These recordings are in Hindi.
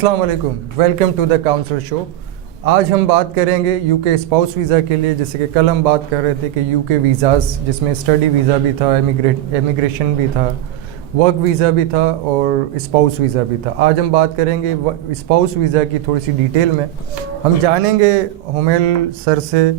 अस्सलाम वालेकुम, welcome to the counsellor show. आज हम बात करेंगे यूके स्पाउस वीज़ा के लिए। जैसे कि कल हम बात कर रहे थे कि यूके वीज़ाज़ जिसमें स्टडी वीज़ा भी था, इमिग्रेशन भी था, वर्क वीज़ा भी था और स्पाउस वीज़ा भी था। आज हम बात करेंगे स्पाउस वीज़ा की थोड़ी सी डिटेल में। हम जानेंगे हुमैल सर से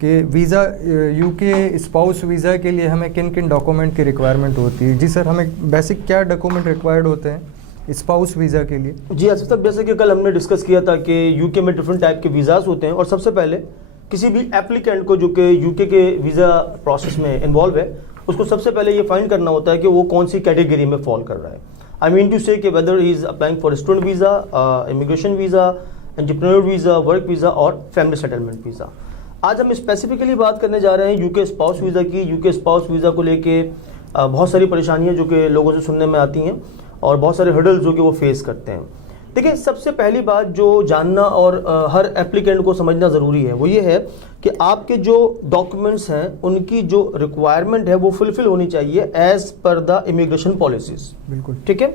कि वीज़ा यूके स्पाउस वीज़ा के लिए हमें किन किन डॉक्यूमेंट की रिक्वायरमेंट होती है। जी सर, हमें बेसिक क्या डॉक्यूमेंट रिक्वायर्ड होते हैं स्पाउस वीज़ा के लिए? जी आसिफ साहब, जैसे कि कल हमने डिस्कस किया था कि यूके में डिफरेंट टाइप के वीज़ाज़ होते हैं और सबसे पहले किसी भी एप्लीकेंट को जो कि यूके के वीज़ा प्रोसेस में इन्वॉल्व है, उसको सबसे पहले ये फाइंड करना होता है कि वो कौन सी कैटेगरी में फॉल कर रहा है। आई मीन टू से कि weather he is applying for student visa, immigration visa, entrepreneur visa, work visa और फैमिली सेटलमेंट वीज़ा। आज हम स्पेसिफिकली बात करने जा रहे हैं यूके स्पाउस वीज़ा की। यूके स्पाउस वीज़ा को लेके बहुत सारी परेशानियाँ जो कि लोगों से सुनने में आती हैं और बहुत सारे हर्डल्स जो कि वो फेस करते हैं। देखिए, सबसे पहली बात जो जानना और हर एप्लीकेंट को समझना ज़रूरी है वो ये है कि आपके जो डॉक्यूमेंट्स हैं उनकी जो रिक्वायरमेंट है वो फुलफिल होनी चाहिए as per the immigration policies. बिल्कुल ठीक है।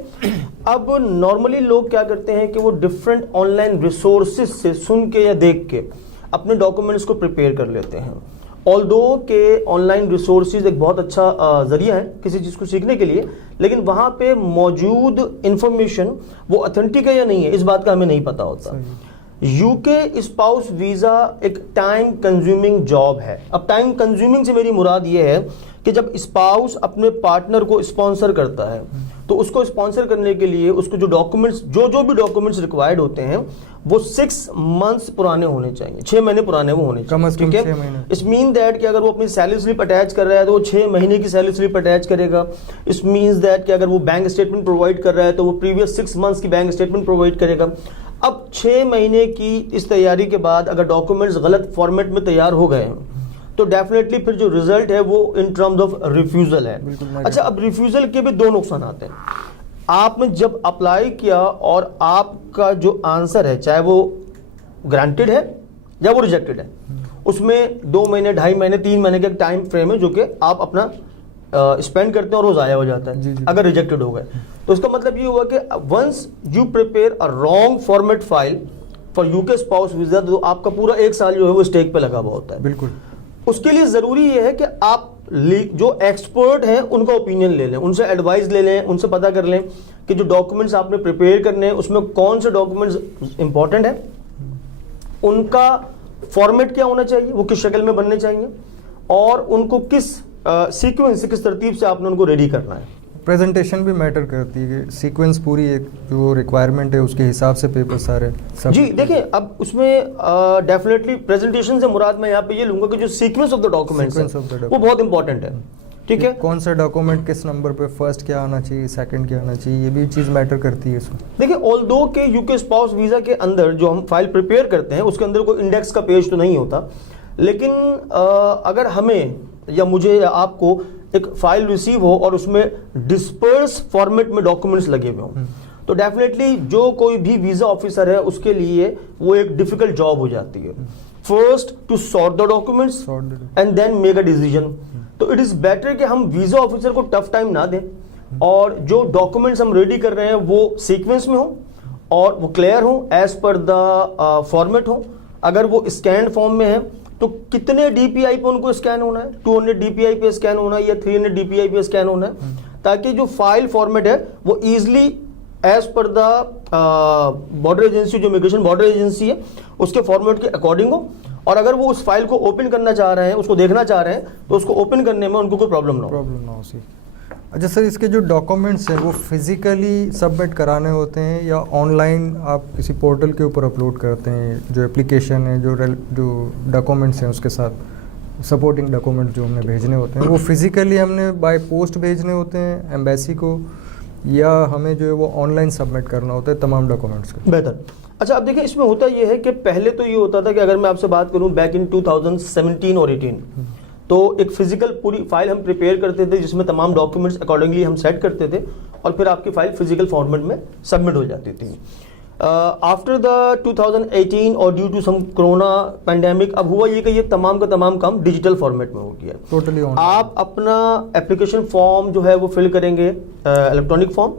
अब नॉर्मली लोग क्या करते हैं कि वो डिफरेंट ऑनलाइन रिसोर्सेज से सुन के या देख के अपने डॉक्यूमेंट्स को प्रिपेयर कर लेते हैं। ऑल्दो के ऑनलाइन रिसोर्सेज एक बहुत अच्छा जरिया है किसी चीज़ को सीखने के लिए, लेकिन वहाँ पे मौजूद इंफॉर्मेशन वो ऑथेंटिक है या नहीं है, इस बात का हमें नहीं पता होता। यूके स्पाउस वीज़ा एक टाइम कंज्यूमिंग जॉब है। अब टाइम कंज्यूमिंग से मेरी मुराद ये है कि जब स्पाउस अपने पार्टनर को स्पॉन्सर करता है तो उसको स्पॉन्सर करने के लिए उसको जो डॉक्यूमेंट्स जो भी डॉक्यूमेंट्स रिक्वायर्ड होते हैं वो 6 मंथ्स पुराने होने चाहिए, 6 महीने पुराने वो होने चाहिए। ठीक है। इस मीन दैट कि अगर वो अपनी सैलरी स्लिप अटैच कर रहा है तो वो 6 महीने की सैलरी स्लिप अटैच करेगा। इस मीन्स दैट कि अगर वो बैंक स्टेटमेंट प्रोवाइड कर रहा है तो वो प्रीवियस 6 मंथ्स की बैंक स्टेटमेंट प्रोवाइड करेगा। अब 6 महीने की इस तैयारी के बाद अगर डॉक्यूमेंट्स गलत फॉर्मेट में तैयार हो गए तो डेफिनेटली फिर जो रिजल्ट है वो इन टर्म्स ऑफ रिफ्यूजल है। अच्छा, अब रिफ्यूजल के भी 2 नुकसान आते हैं। आपने जब अप्लाई किया और आपका जो आंसर है चाहे वो ग्रांटेड है या वो रिजेक्टेड है, उसमें 2 महीने, 2.5 महीने, 3 महीने का टाइम फ्रेम है जो कि आप अपना स्पेंड करते हैं और वो ज़ाया हो जाता है। जी। अगर रिजेक्टेड हो गए तो उसका मतलब ये हुआ कि once you prepare a wrong format file for UK spouse visa तो आपका पूरा 1 साल जो है वो स्टेक पे लगा हुआ होता है। बिल्कुल। उसके लिए ज़रूरी ये है कि आप जो एक्सपर्ट हैं उनका ओपिनियन ले लें, उनसे एडवाइस ले लें, उनसे पता कर लें कि जो डॉक्यूमेंट्स आपने प्रिपेयर करने हैं उसमें कौन से डॉक्यूमेंट्स इंपॉर्टेंट हैं, उनका फॉर्मेट क्या होना चाहिए, वो किस शक्ल में बनने चाहिए और उनको किस सीक्वेंस से, किस तरतीब से आपने उनको रेडी करना है। प्रेजेंटेशन भी मैटर करती है कि सीक्वेंस पूरी एक जो रिक्वायरमेंट है उसके हिसाब से पेपर सारे सब। जी देखिए, अब उसमें डेफिनेटली प्रेजेंटेशन से मुराद मैं यहाँ पे ये लूंगा कि जो सीक्वेंस ऑफ द डॉक्यूमेंट्स वो बहुत इंपॉर्टेंट है। ठीक है। कौन सा डॉक्यूमेंट किस नंबर पे फर्स्ट क्या आना चाहिए, सेकंड क्या आना चाहिए, ये भी चीज़ मैटर करती है इसमें। देखिए, ऑल्दो के यूके स्पाउस वीज़ा के अंदर जो हम फाइल प्रिपेयर करते हैं उसके अंदर कोई इंडेक्स का पेज तो नहीं होता, लेकिन अगर हमें या मुझे या आपको एक फाइल रिसीव हो और उसमें डिस्पर्स फॉर्मेट में डॉक्यूमेंट्स लगे हुए हों तो डेफिनेटली जो कोई भी वीज़ा ऑफिसर है उसके लिए वो एक डिफिकल्ट जॉब हो जाती है। First to sort the documents and then make a decision. तो इट इज़ बेटर कि हम वीज़ा ऑफिसर को टफ टाइम ना दें और जो डॉक्यूमेंट्स हम रेडी कर रहे हैं वो सीक्वेंस में हो और वो क्लियर हो, एज पर द फॉर्मेट हो। अगर वो स्कैन फॉर्म में है तो कितने डीपीआई पे उनको स्कैन होना है, 200 डीपीआई पे स्कैन होना है या 300 डीपीआई पे स्कैन होना है, ताकि जो फाइल फॉर्मेट है वो easily as per the border agency, जो इमिग्रेशन बॉर्डर एजेंसी है उसके फॉर्मेट के अकॉर्डिंग हो। और अगर वो उस फाइल को ओपन करना चाह रहे हैं, उसको देखना चाह रहे हैं, तो उसको ओपन करने में उनको कोई प्रॉब्लम ना हो। अच्छा सर, इसके जो डॉक्यूमेंट्स हैं वो फिज़िकली सबमिट कराने होते हैं या ऑनलाइन आप किसी पोर्टल के ऊपर अपलोड करते हैं? जो एप्लीकेशन है, जो डॉक्यूमेंट्स हैं उसके साथ सपोर्टिंग डॉक्यूमेंट जो हमने भेजने होते हैं वो फिज़िकली हमने बाय पोस्ट भेजने होते हैं एम्बेसी को, या हमें जो है वो ऑनलाइन सबमिट करना होता है तमाम डॉक्यूमेंट्स को? बेहतर। अच्छा, अब देखिए, इसमें होता ये है कि पहले तो ये होता था कि अगर मैं आपसे बात करूं बैक इन 2017 और 18 तो एक फिजिकल पूरी फाइल हम प्रिपेयर करते थे जिसमें तमाम डॉक्यूमेंट्स अकॉर्डिंगली हम सेट करते थे और फिर आपकी फाइल फिजिकल फॉर्मेट में सबमिट हो जाती थी। आफ्टर द 2018 और due to some corona pandemic अब हुआ ये कि ये तमाम का तमाम काम डिजिटल फॉर्मेट में हो गया। टोटली आप अपना एप्लीकेशन फॉर्म जो है वो फिल करेंगे इलेक्ट्रॉनिक फॉर्म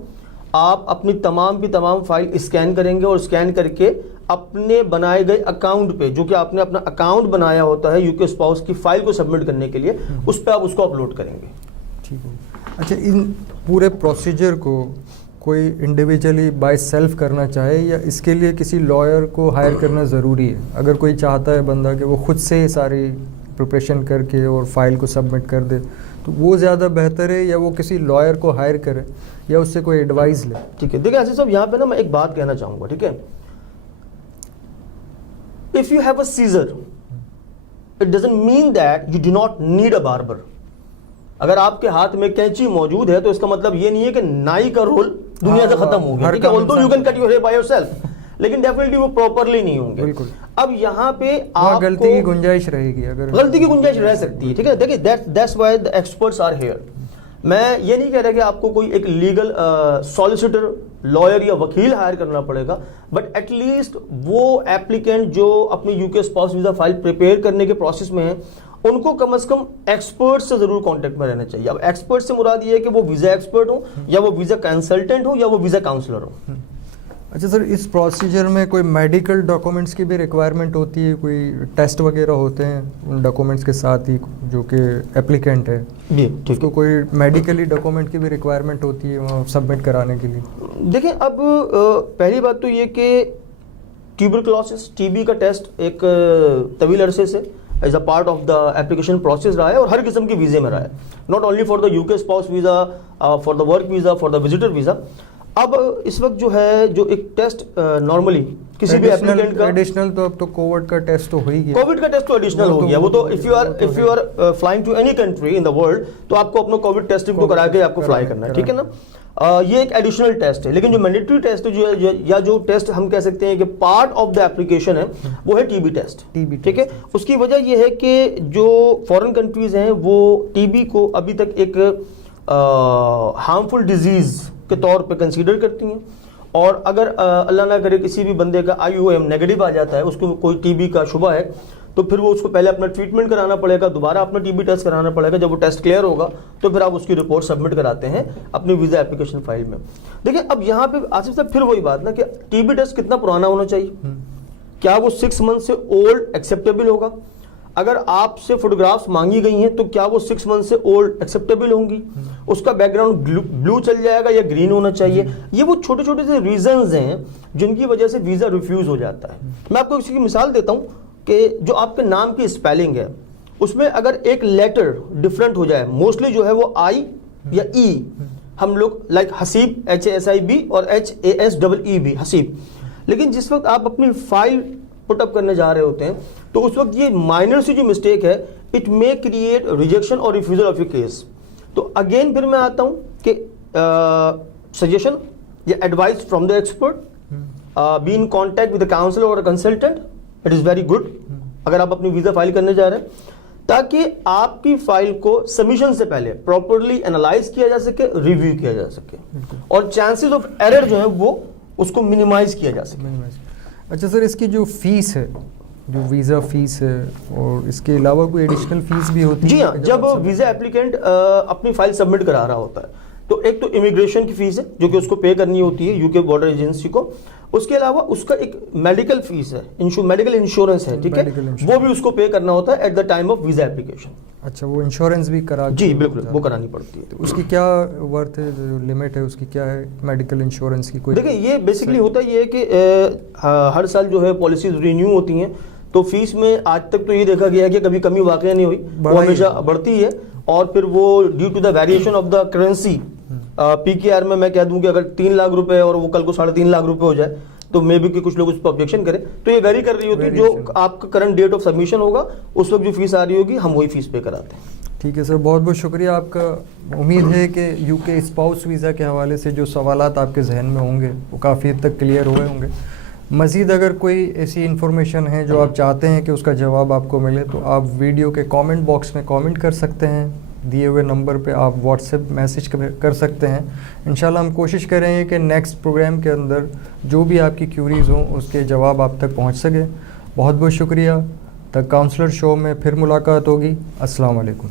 आप अपनी तमाम की तमाम फाइल स्कैन करेंगे और स्कैन करके अपने बनाए गए अकाउंट पे, जो कि आपने अपना अकाउंट बनाया होता है यूके स्पाउस की फाइल को सबमिट करने के लिए, उस पर आप उसको अपलोड करेंगे। ठीक है। अच्छा, इन पूरे प्रोसीजर को कोई इंडिविजुअली बाय सेल्फ करना चाहे या इसके लिए किसी लॉयर को हायर करना ज़रूरी है? अगर कोई चाहता है बंदा कि वो खुद से सारी प्रिपरेशन करके और फाइल को सबमिट कर दे, तो वो ज़्यादा बेहतर है या वो किसी लॉयर को हायर करे या उससे कोई एडवाइस ले? ठीक है, देखिए आसिफ साहब, यहाँ पे ना मैं एक बात कहना चाहूँगा, ठीक है। If you have a seizure, it doesn't mean that you do not need a barber. अगर आपके हाथ में कैंची मौजूद है तो इसका मतलब ये नहीं है कि नाई का रोल दुनिया से खत्म हो गया, ठीक है। Although you can cut your hair by yourself, लेकिन डेफिनेटली वो प्रॉपरली नहीं होंगे। बिल्कुल। अब यहाँ पे आपको गलती की गुंजाइश रहेगी, अगर गलती की गुंजाइश रह सकती है, ठीक है। देखिए that's why the experts are here. मैं ये नहीं कह रहा कि आपको कोई एक लीगल सॉलिसिटर, लॉयर या वकील हायर करना पड़ेगा, बट एटलीस्ट वो एप्लीकेंट जो अपनी UK spouse visa file prepare करने के प्रोसेस में है, उनको कम से कम एक्सपर्ट से जरूर कांटेक्ट में रहना चाहिए। अब एक्सपर्ट से मुराद ये है कि वो वीजा एक्सपर्ट हो या वो वीजा कंसल्टेंट हो या वो वीजा काउंसलर हो। अच्छा सर, इस प्रोसीजर में कोई मेडिकल डॉक्यूमेंट्स की भी रिक्वायरमेंट होती है? कोई टेस्ट वगैरह होते हैं उन डॉक्यूमेंट्स के साथ ही जो कि एप्लीकेंट है जी, ठीक तो कोई मेडिकली डॉक्यूमेंट की भी रिक्वायरमेंट होती है वहाँ सबमिट कराने के लिए? देखिए, अब पहली बात तो ये कि ट्यूबरक्लोसिस, टीबी का टेस्ट एक तवील अरसे से as a part of the application process रहा है और हर किस्म के वीजे में रहा है, not only for the UK spouse visa, for the work visa, for the visitor visa. अब इस वक्त जो है, जो एक टेस्ट नॉर्मली किसी भी एप्लीकेंट का एडिशनल, तो अब तो कोविड का टेस्ट तो हो ही गया। कोविड का टेस्ट तो एडिशनल हो गया, वो तो if you are flying to any country in the world तो आपको अपना कोविड टेस्टिंग को करा के आपको फ्लाई करना है, ठीक है ना। ये एक एडिशनल टेस्ट है, लेकिन जो मैंडेटरी टेस्ट है, जो या जो टेस्ट हम कह सकते हैं कि पार्ट ऑफ द एप्लीकेशन है, वो है टीबी टेस्ट, ठीक है। उसकी वजह यह है कि जो फॉरेन कंट्रीज हैं वो टीबी को अभी तक एक हार्मफुल डिजीज के तौर पे कंसीडर करती हैं, और अगर अल्लाह ना करे किसी भी बंदे का IOM नेगेटिव आ जाता है, उसको कोई टीबी का शुबा है, तो फिर वो उसको पहले अपना ट्रीटमेंट कराना पड़ेगा, दोबारा अपना टीबी टेस्ट कराना पड़ेगा। जब वो टेस्ट क्लियर होगा तो फिर आप उसकी रिपोर्ट सबमिट कराते हैं अपनी वीजा एप्लीकेशन फाइल में। देखिए, अब यहाँ पे आसिफ साहब फिर वही बात ना कि टीबी टेस्ट कितना पुराना होना चाहिए, क्या वो 6 मंथ से ओल्ड एक्सेप्टेबल होगा? अगर आपसे फोटोग्राफ्स मांगी गई हैं तो क्या वो 6 मंथ से ओल्ड एक्सेप्टेबल होंगी? उसका बैकग्राउंड ब्लू चल जाएगा या ग्रीन होना चाहिए? ये वो छोटे छोटे से रीजंस हैं जिनकी वजह से वीजा रिफ्यूज हो जाता है। मैं आपको इसकी मिसाल देता हूँ कि जो आपके नाम की स्पेलिंग है उसमें अगर एक लेटर डिफरेंट हो जाए, मोस्टली जो है वो I या E, हम लोग लाइक हसीब HASIB और HASEEB हसीब, लेकिन जिस वक्त आप अपनी फाइल पुटअप करने जा रहे होते हैं तो उस वक्त ये माइनर सी जो मिस्टेक है, इट मे क्रिएट रिजेक्शन और रिफ्यूजल ऑफ योर केस। तो अगेन फिर मैं आता हूं कि सजेशन या advice from the expert, be in contact with the counsellor और consultant, it is very good अगर आप अपनी वीजा फाइल करने जा रहे हैं, ताकि आपकी फाइल को सबमिशन से पहले प्रॉपरली एनालाइज किया जा सके, रिव्यू किया जा सके और चांसेस ऑफ एरर जो है वो उसको मिनिमाइज किया जा सके। अच्छा सर, इसकी जो फीस है, जो वीज़ा फीस है, और इसके अलावा कोई एडिशनल फीस भी होती है? जी हाँ, जब वीज़ा एप्लीकेंट अपनी फाइल सबमिट करा रहा होता है तो एक तो इमिग्रेशन की फीस है जो कि उसको पे करनी होती है यूके बॉर्डर एजेंसी को। उसके अलावा उसका एक मेडिकल फीस है, मेडिकल इंश्योरेंस है, ठीक है, वो भी उसको पे करना होता है at the time of visa application. अच्छा, वो इंश्योरेंस भी करा? जी बिल्कुल, वो करानी पड़ती है। तो उसकी क्या वर्थ है, जो लिमिट है उसकी क्या है मेडिकल इंश्योरेंस की? कोई देखिए, ये बेसिकली होता ये है कि हर साल जो है पॉलिसीज रिन्यू होती हैं, तो फीस में आज तक तो ये देखा गया है कि कभी कमी वाकई नहीं हुई, वो हमेशा बढ़ती है। और फिर वो due to the variation of the currency, PKR में मैं कह दूं कि अगर 3 लाख रुपए और वो कल को 3.5 लाख रुपए हो जाए तो मे बी कि कुछ लोग उस पर ऑब्जेक्शन करें, तो ये वेरी कर रही होती है। जो आपका करंट डेट ऑफ सबमिशन होगा उस वक्त जो फीस आ रही होगी हम वही फीस पे कराते हैं। ठीक है सर, बहुत बहुत शुक्रिया आपका। उम्मीद है कि यूके स्पाउस वीज़ा के हवाले से जो सवालात आपके जहन में होंगे वो काफ़ी हद तक क्लियर हुए होंगे। मज़ीद अगर कोई ऐसी इन्फॉर्मेशन है जो आप चाहते हैं कि उसका जवाब आपको मिले तो आप वीडियो के कमेंट बॉक्स में कमेंट कर सकते हैं, दिए हुए नंबर पे आप व्हाट्सएप मैसेज कर सकते हैं। इंशाल्लाह हम कोशिश करेंगे कि नेक्स्ट प्रोग्राम के अंदर जो भी आपकी क्यूरीज़ हों उसके जवाब आप तक पहुंच सके। बहुत बहुत शुक्रिया। द काउंसलर शो में फिर मुलाकात होगी। अस्सलाम वालेकुम।